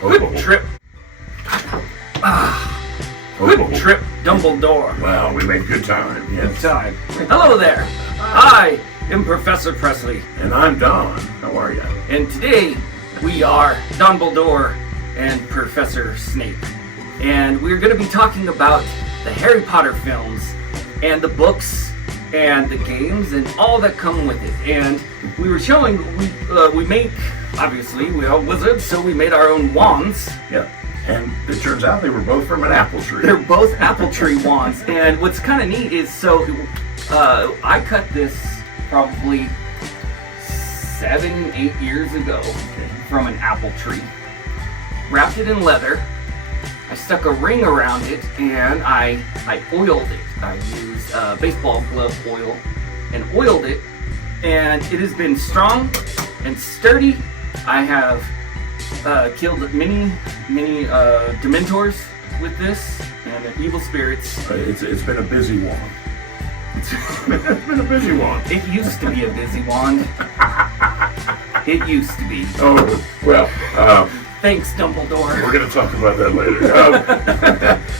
Quick trip. Quick trip, Dumbledore. Well, we made good time. Yes. Time. Hello there. I am Professor Presley. And I'm Don. How are you? And today we are Dumbledore and Professor Snape. And we're going to be talking about the Harry Potter films and the books and the games and all that come with it. And we were showing, we make, obviously, we are wizards, so we made our own wands. Yeah. And it turns out they were both from an apple tree. They're both apple tree wands. And what's kind of neat is, I cut this probably 7-8 years ago from an apple tree. Wrapped it in leather. I stuck a ring around it and I oiled it. I used baseball glove oil and oiled it, and it has been strong and sturdy. I have killed many Dementors with this and evil spirits. It's been a busy wand. It's been a busy wand. It used to be a busy wand. It used to be. Oh, well, thanks, Dumbledore. we're going to talk about that later.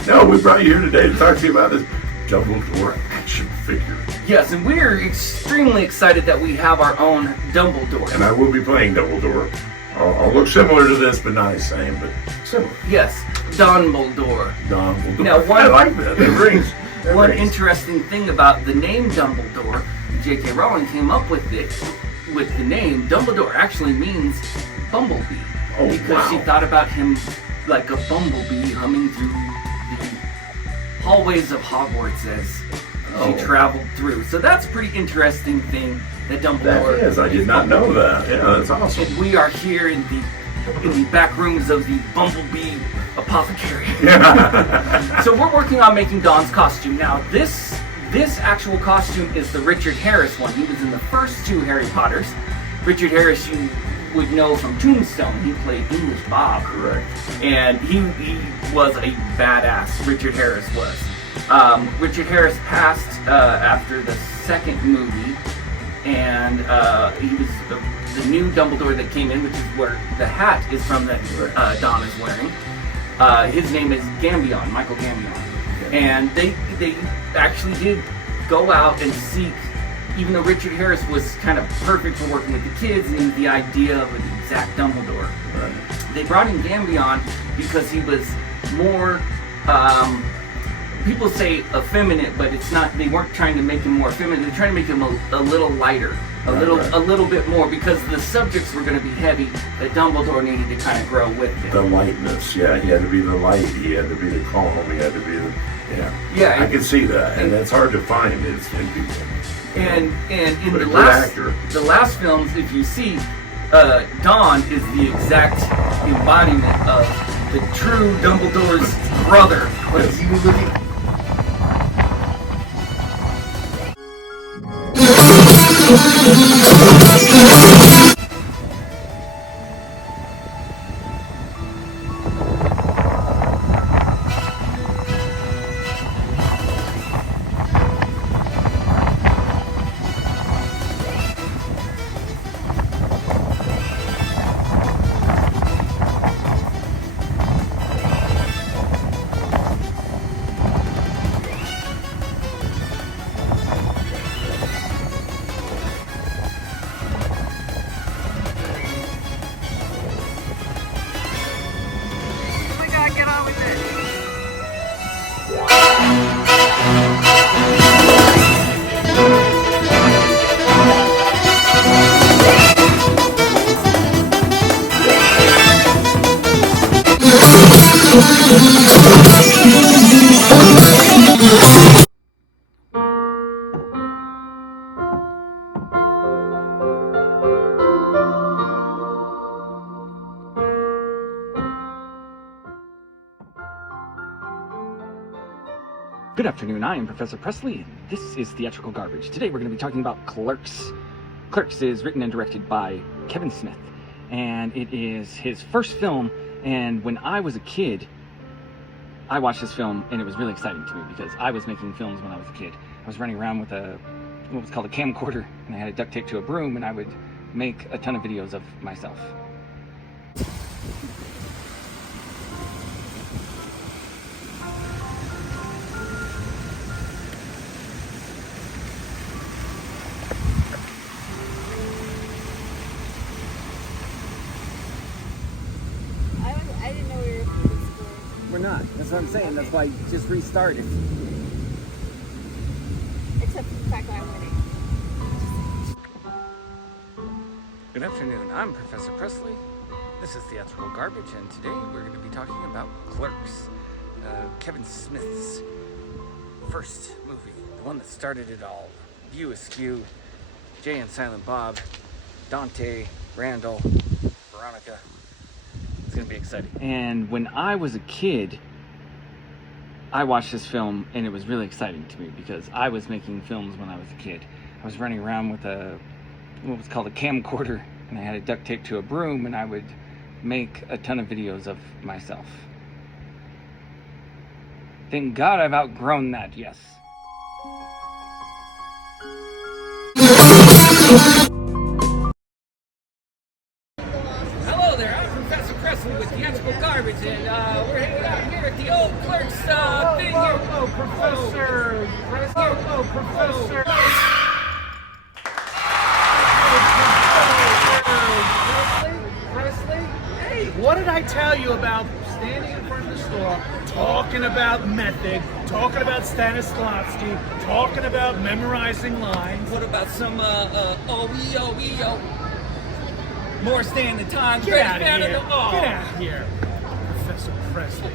No, we brought you here today to talk to you about this Dumbledore action figure. Yes, and we're extremely excited that we have our own Dumbledore. And I will be playing Dumbledore. I'll look similar to this, but not the same, but similar. Yes, Dumbledore. Dumbledore. Now, I like that. It rings. One interesting thing about the name Dumbledore, J.K. Rowling came up with it, with the name. Dumbledore actually means bumblebee. Oh, because she thought about him like a bumblebee humming through the hallways of Hogwarts as she traveled through. So that's a pretty interesting thing that Dumbledore... That is. I did not know that. Yeah, that's awesome. And we are here in the back rooms of the Bumblebee Apothecary. So we're working on making Don's costume. Now, this actual costume is the Richard Harris one. He was in the first two Harry Potters. Richard Harris, you would know from Tombstone. He played English Bob. Correct. And he was a badass, Richard Harris was. Richard Harris passed after the second movie, and he was the new Dumbledore that came in, which is where the hat is from that Don is wearing. His name is Gambion, Michael Gambion. And they actually did go out and seek, even though Richard Harris was kind of perfect for working with the kids and the idea of an exact Dumbledore. Right. They brought in Gambion because he was more, people say effeminate, but it's not, they weren't trying to make him more effeminate, they're trying to make him a little lighter, a little bit more, because the subjects were going to be heavy that Dumbledore needed to kind of grow with him. The lightness, yeah, he had to be the light, he had to be the calm, he had to be the, yeah. I can see that, and that's hard to find in people. And in the last films, if you see, Don is the exact embodiment of the true Dumbledore's brother. Good afternoon, I am Professor Presley. This is Theatrical Garbage. Today we're going to be talking about Clerks. Clerks is written and directed by Kevin Smith. and it is his first film. And when I was a kid, I watched this film, and it was really exciting to me because I was making films when I was a kid. I was running around with what was called a camcorder, and I had it duct taped to a broom, and I would make a ton of videos of myself. I didn't know we were from this school. We're not. That's what I'm saying. That's why just restart it. Except for the fact that I'm winning. Good afternoon. I'm Professor Presley. This is Theatrical Garbage, and today we're going to be talking about Clerks, Kevin Smith's first movie, the one that started it all. View Askew, Jay and Silent Bob, Dante, Randall, Veronica. It's going to be exciting. And when I was a kid, I watched this film, and it was really exciting to me because I was making films when I was a kid. I was running around with what was called a camcorder, and I had it duct taped to a broom, and I would make a ton of videos of myself. Thank God I've outgrown that, yes. Hello there, I'm Professor Presley with Theatrical Garbage, and we're hanging out here at the old Clerks thing here. Oh, Professor Presley. Oh, Professor. Presley? Hey, what did I tell you about standing in front of the store, talking about method, talking about Stanislavski, talking about memorizing lines? What about some OEO? More stand the time. Get out of here. Get out of here, Professor Presley.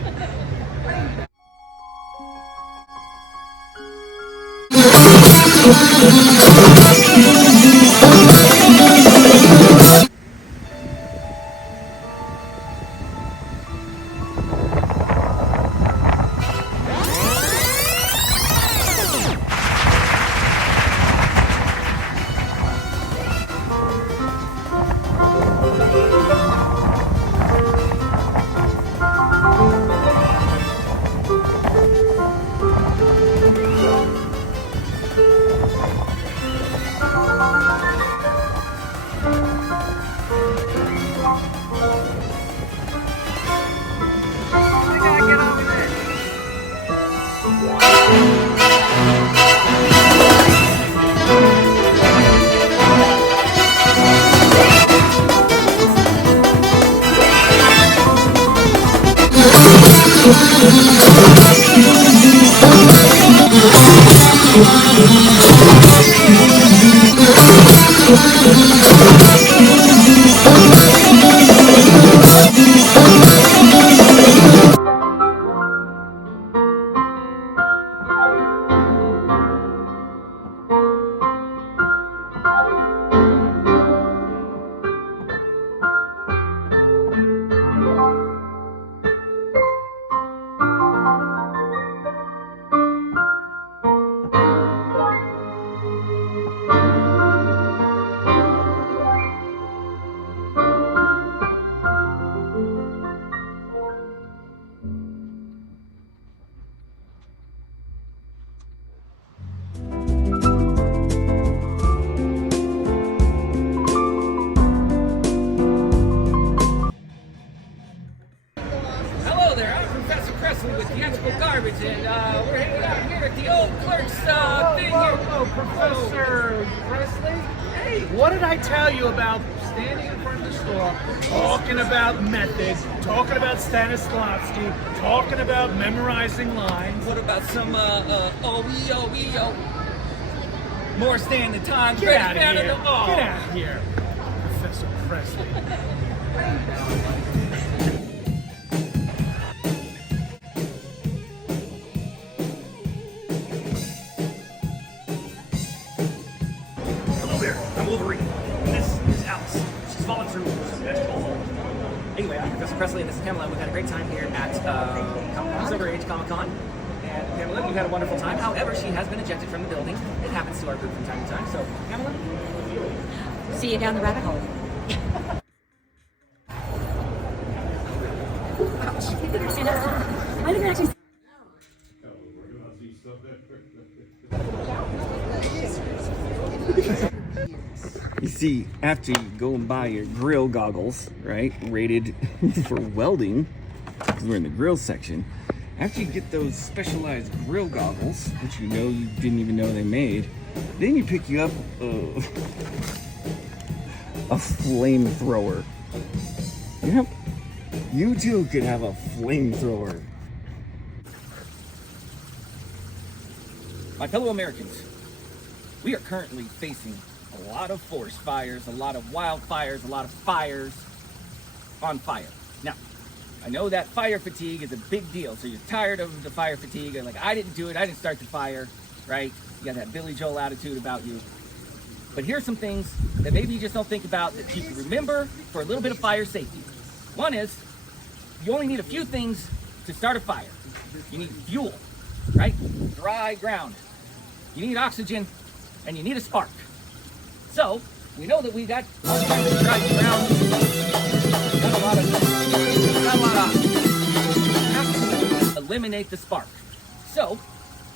Hello there, I'm Professor Presley with Theatrical Garbage, and we're hanging out here at the old Clerks thing here. Oh, Professor Presley? Hey, what did I tell you about standing in front of the store, talking about method, talking about Stanislavski, talking about memorizing lines? What about some OEO? More stand the time. Get out of here. Get out of here, Professor Presley. Hello there, I'm Wolverine. This is Alice. She's fallen through this magical hole. Anyway, I'm Professor Presley, and this is Pamela. We've had a great time here at Silver Age Comic Con. And Pamela, we've had a wonderful time. However, she has been ejected from the building. It happens to our group from time to time. So, Pamela, See you down the rabbit hole. think they're stand up. I think they're actually. You see, after you go and buy your grill goggles, right, rated for welding, 'cause we're in the grill section. After you get those specialized grill goggles, which you know you didn't even know they made, then you pick you up a flamethrower. Yep, you too could have a flamethrower. My fellow Americans, we are currently facing a lot of forest fires, a lot of wildfires, a lot of fires on fire. Now, I know that fire fatigue is a big deal, so you're tired of the fire fatigue. You're like, I didn't do it, I didn't start the fire, right? You got that Billy Joel attitude about you. But here's some things that maybe you just don't think about that you can remember for a little bit of fire safety. One is, you only need a few things to start a fire. You need fuel, right? Dry ground. You need oxygen, and you need a spark. So, we know that we got all kinds of dry ground. Got a lot of have to eliminate the spark. So,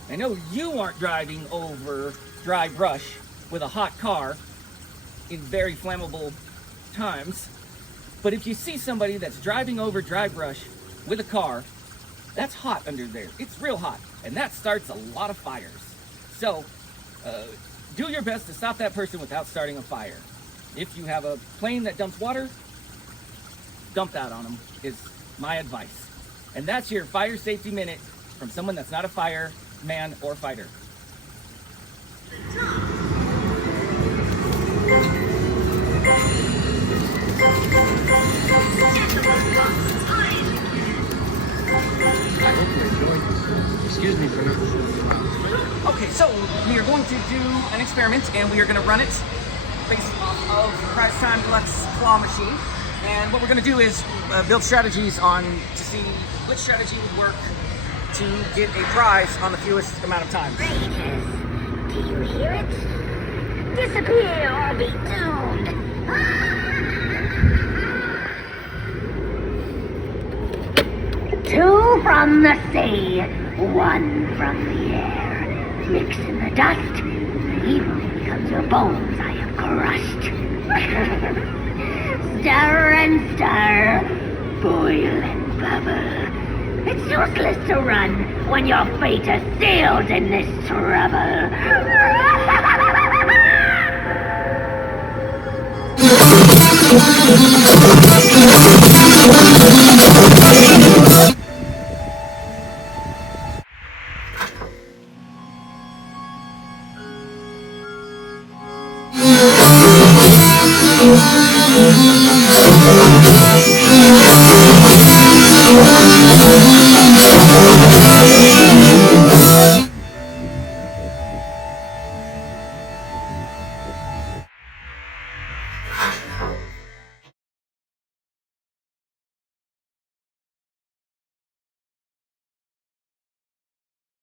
I know you aren't driving over dry brush with a hot car in very flammable times, but if you see somebody that's driving over dry brush with a car, that's hot under there. It's real hot, and that starts a lot of fires. So, do your best to stop that person without starting a fire. If you have a plane that dumps water, dump that on them, is my advice. And that's your fire safety minute from someone that's not a fireman or fighter. Excuse me for a minute. Okay, so we are going to do an experiment, and we are going to run it based off of Prize Time Deluxe claw machine. And what we're going to do is build strategies on to see which strategy would work to get a prize on the fewest amount of time. Do you hear it? Disappear or be doomed. Two from the sea, one from the air. Mix in the dust, evil becomes your bones I have crushed. Stir and stir, boil and bubble. It's useless to run when your fate is sealed in this trouble.